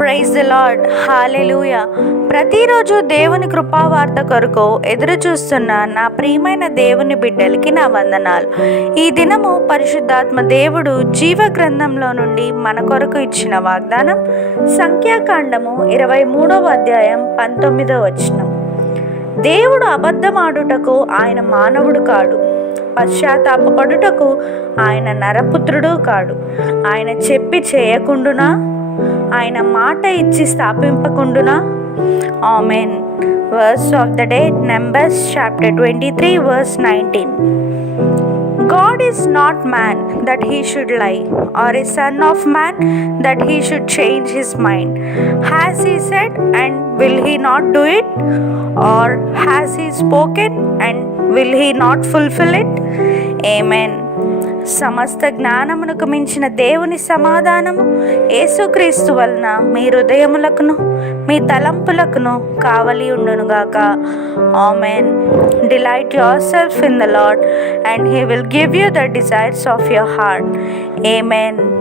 Praise the lord. హల్లెలూయా. ప్రతిరోజు దేవుని కృపావార్త కొరకు ఎదురు చూస్తున్న నా ప్రియమైన దేవుని బిడ్డలకి నా వందనాలు. ఈ దినము పరిశుద్ధాత్మ దేవుడు జీవ గ్రంథంలో నుండి మన కొరకు ఇచ్చిన వాగ్దానం సంఖ్యాకాండము 23వ అధ్యాయం 19వ వచనం. దేవుడు అబద్ధమాడుటకు ఆయన మానవుడు కాడు, పశ్చాత్తాపపడుటకు ఆయన నరపుత్రుడు కాడు. ఆయన చెప్పి చేయకుండునా, ఆయన మాట ఇచ్చి స్థాపింపకుండునా. Amen. Verse of the day, Numbers chapter 23 verse 19. God is not man that he should lie, or a son of man that he should change his mind. Has he said, and will he not do it? Or has he spoken, and will he not fulfill it? Amen. సమస్త జ్ఞానమునకు మించిన దేవుని సమాధానము యేసుక్రీస్తు వలన మీ హృదయములకును మీ తలంపులకును కావలి ఉండునుగాక. Amen. Delight your self in the lord and he will give you the desires of your heart. Amen.